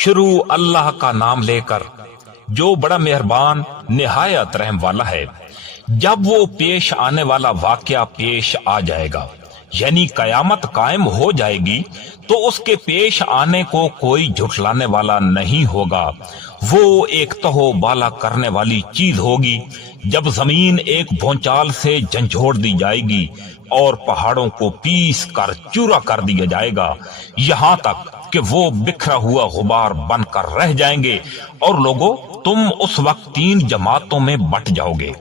शुरू अल्लाह का नाम लेकर जो बड़ा मेहरबान निहायत रहम वाला है। जब वो पेश आने वाला वाकया पेश आ जाएगा, यानी कयामत कायम हो जाएगी, तो उसके पेश आने को कोई झुठलाने वाला नहीं होगा। वो एक तहो बाला करने वाली चीज होगी। जब जमीन एक भूचाल से झंझोड़ दी जाएगी और पहाड़ों को पीस कर चूरा कर दिया जाएगा, यहाँ तक कि वो बिखरा हुआ गुबार बनकर रह जाएंगे, और लोगों तुम उस वक्त 3 जमातों में बट जाओगे।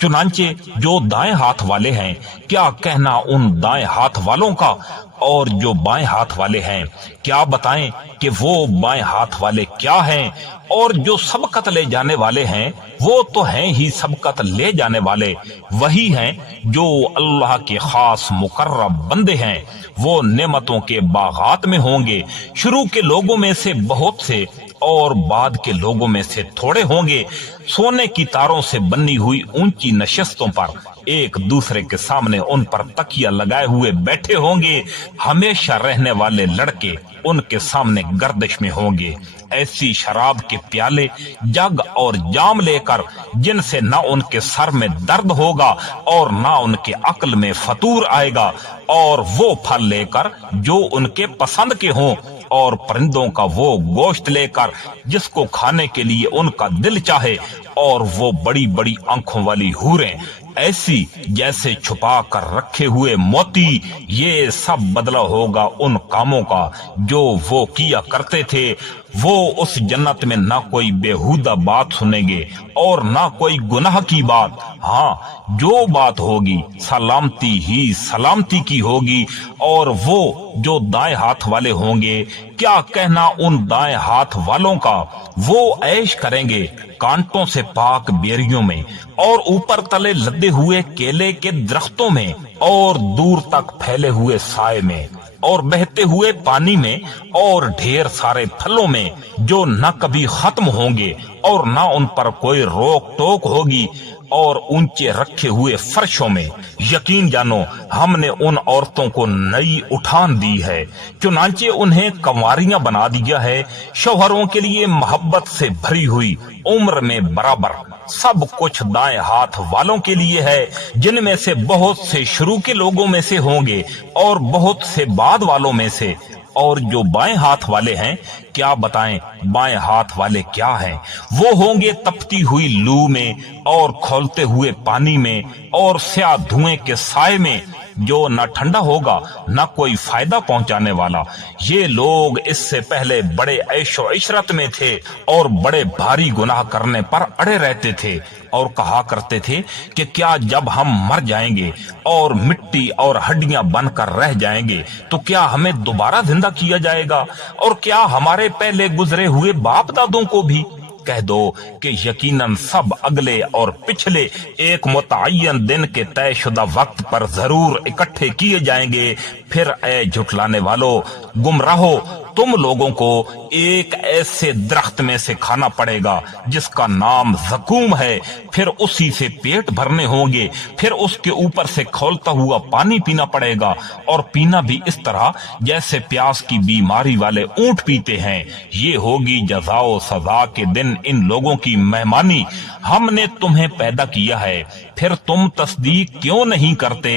चुनांचे जो दाएं हाथ वाले हैं, क्या कहना उन दाएं हाथ वालों का, और जो बाएं हाथ वाले हैं क्या बताएं कि वो बाएं हाथ वाले क्या हैं। और जो सबकत ले जाने वाले हैं वो तो हैं ही सबकत ले जाने वाले, वही हैं जो अल्लाह के खास मुकर्रब बंदे हैं। वो नेमतों के बागात में होंगे। शुरू के लोगों में से बहुत से और बाद के लोगों में से थोड़े होंगे। सोने की तारों से बनी हुई ऊंची नशस्तों पर एक दूसरे के सामने उन पर तकिया लगाए हुए बैठे होंगे। हमेशा रहने वाले लड़के उनके सामने गर्दिश में होंगे। ऐसी शराब के प्याले, जग और जाम लेकर जिनसे ना उनके सर में दर्द होगा और ना उनके अक्ल में फतूर आएगा, और वो फल लेकर जो उनके पसंद के हों, और परिंदों का वो गोश्त लेकर जिसको खाने के लिए उनका दिल चाहे, और वो बड़ी बड़ी आंखों वाली हूरें ऐसी जैसे छुपा कर रखे हुए मोती। ये सब बदला होगा उन कामों का जो वो किया करते थे। वो उस जन्नत में ना कोई बेहुदा बात सुनेंगे और ना कोई गुनाह की बात। हाँ, जो बात होगी सलामती ही सलामती की होगी। और वो जो दाएं हाथ वाले होंगे, क्या कहना उन दाएं हाथ वालों का, वो ऐश करेंगे कांटों से पाक बेरियों में, और ऊपर तले लदे हुए केले के दरख्तों में, और दूर तक फैले हुए साए में, और बहते हुए पानी में, और ढेर सारे फलों में जो न कभी खत्म होंगे और न उन पर कोई रोक टोक होगी, और ऊंचे रखे हुए फर्शों में। यकीन जानो हमने उन औरतों को नई उठान दी है, चुनांचे उन्हें कंवारियां बना दिया है, शौहरों के लिए मोहब्बत से भरी हुई, उम्र में बराबर। सब कुछ दाएं हाथ वालों के लिए है, जिनमें से बहुत से शुरू के लोगों में से होंगे और बहुत से बाद वालों में से। और जो बाएं हाथ वाले हैं, क्या बताएं बाएं हाथ वाले क्या हैं। वो होंगे तपती हुई लू में, और खौलते हुए पानी में, और स्याह धुएं के साए में, जो न ठंडा होगा न कोई फायदा पहुंचाने वाला। ये लोग इससे पहले बड़े ऐशो इशरत में थे और बड़े भारी गुनाह करने पर अड़े रहते थे, और कहा करते थे कि क्या जब हम मर जाएंगे और मिट्टी और हड्डियां बनकर रह जाएंगे तो क्या हमें दोबारा जिंदा किया जाएगा, और क्या हमारे पहले गुजरे हुए बाप दादों को भी। कह दो कि यकीनन सब अगले और पिछले एक मुतअय्यन दिन के तयशुदा वक्त पर जरूर इकट्ठे किए जाएंगे। फिर ऐ झुठलाने वालों, गुमराहो, तुम लोगों को एक ऐसे दरख्त में से खाना पड़ेगा जिसका नाम ज़कूम है, फिर उसी से पेट भरने होंगे, फिर उसके ऊपर से खौलता हुआ पानी पीना पड़ेगा, और पीना भी इस तरह जैसे प्यास की बीमारी वाले ऊंट पीते हैं। ये होगी जज़ाओ सजा के दिन इन लोगों की मेहमानी। हमने तुम्हें पैदा किया है, फिर तुम तस्दीक क्यों नहीं करते।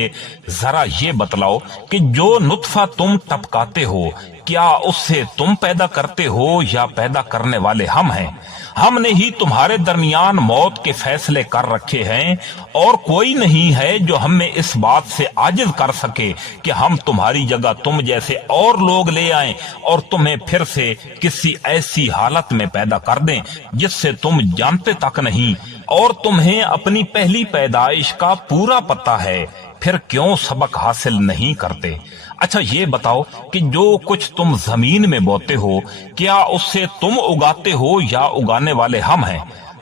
जरा ये बतलाओ कि जो नुत्फा तुम टपकाते हो, क्या उससे तुम पैदा करते हो या पैदा करने वाले हम हैं। हमने ही तुम्हारे दरमियान मौत के फैसले कर रखे हैं, और कोई नहीं है जो हमें इस बात से आजिज कर सके कि हम तुम्हारी जगह तुम जैसे और लोग ले आएं और तुम्हें फिर से किसी ऐसी हालत में पैदा कर दें जिससे तुम जानते तक नहीं, और तुम्हें अपनी पहली पैदाइश का पूरा पता है, फिर क्यों सबक हासिल नहीं करते। अच्छा ये बताओ कि जो कुछ तुम जमीन में बोते हो, क्या उससे तुम उगाते हो या उगाने वाले हम हैं।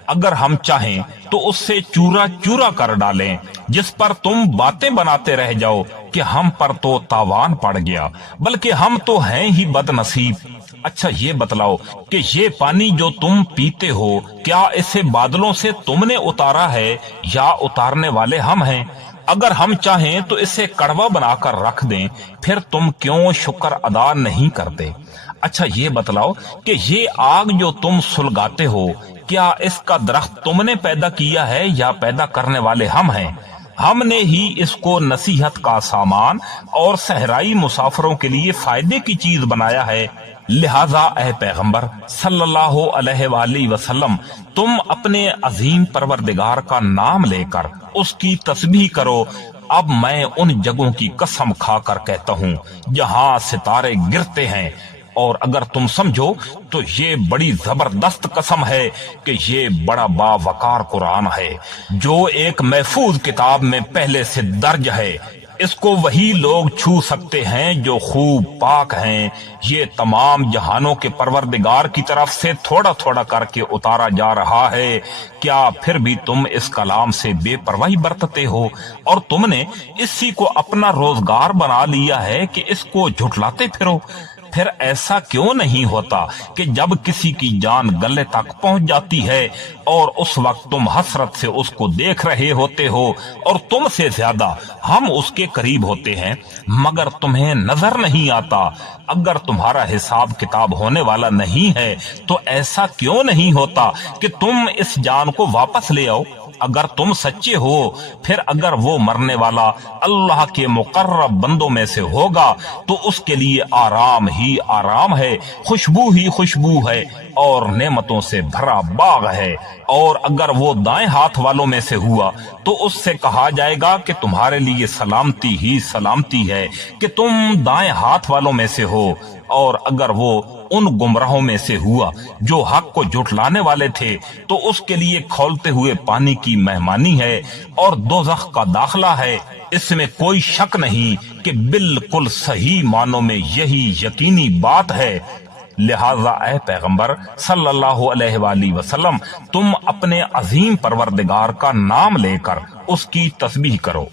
अगर हम चाहें तो उससे चूरा चूरा कर डालें, जिस पर तुम बातें बनाते रह जाओ कि हम पर तो तावान पड़ गया, बल्कि हम तो हैं ही बदनसीब। अच्छा ये बतलाओ कि ये पानी जो तुम पीते हो, क्या इसे बादलों से तुमने उतारा है या उतारने वाले हम हैं। अगर हम चाहें तो इसे कड़वा बनाकर रख दें, फिर तुम क्यों शुक्र अदा नहीं करते। اچھا یہ بتلاؤ کہ یہ آگ جو تم سلگاتے ہو کیا اس کا درخت تم نے پیدا کیا ہے یا پیدا کرنے والے ہم ہیں؟ ہم نے ہی اس کو نصیحت کا سامان اور صحرائی مسافروں کے لیے فائدے کی چیز بنایا ہے۔ لہذا اے پیغمبر صلی اللہ علیہ وآلہ وسلم تم اپنے عظیم پروردگار کا نام لے کر اس کی تسبیح کرو۔ اب میں ان جگہوں کی قسم کھا کر کہتا ہوں جہاں ستارے گرتے ہیں، اور اگر تم سمجھو تو یہ بڑی زبردست قسم ہے کہ یہ بڑا باوقار قرآن ہے جو ایک محفوظ کتاب میں پہلے سے درج ہے۔ اس کو وہی لوگ چھو سکتے ہیں جو خوب پاک ہیں۔ یہ تمام جہانوں کے پروردگار کی طرف سے تھوڑا تھوڑا کر کے اتارا جا رہا ہے۔ کیا پھر بھی تم اس کلام سے بے پرواہی برتتے ہو اور تم نے اسی کو اپنا روزگار بنا لیا ہے کہ اس کو جھٹلاتے پھرو؟ پھر ایسا کیوں نہیں ہوتا کہ جب کسی کی جان گلے تک پہنچ جاتی ہے اور اس وقت تم حسرت سے اس کو دیکھ رہے ہوتے ہو اور تم سے زیادہ ہم اس کے قریب ہوتے ہیں مگر تمہیں نظر نہیں آتا؟ اگر تمہارا حساب کتاب ہونے والا نہیں ہے تو ایسا کیوں نہیں ہوتا کہ تم اس جان کو واپس لے آؤ؟ اگر تم سچے ہو پھر اگر وہ مرنے والا اللہ کے مقرب بندوں میں سے ہوگا تو اس کے لیے آرام ہی آرام ہے، خوشبو ہی خوشبو ہے اور نعمتوں سے بھرا باغ ہے۔ اور اگر وہ دائیں ہاتھ والوں میں سے ہوا تو اس سے کہا جائے گا کہ تمہارے لیے سلامتی ہی سلامتی ہے کہ تم دائیں ہاتھ والوں میں سے ہو۔ اور اگر وہ ان گمراہوں میں سے ہوا جو حق کو جھٹلانے والے تھے تو اس کے لیے کھولتے ہوئے پانی کی مہمانی ہے اور دوزخ کا داخلہ ہے۔ اس میں کوئی شک نہیں کہ بالکل صحیح معنوں میں یہی یقینی بات ہے۔ لہذا اے پیغمبر صلی اللہ علیہ وآلہ وسلم تم اپنے عظیم پروردگار کا نام لے کر اس کی تسبیح کرو۔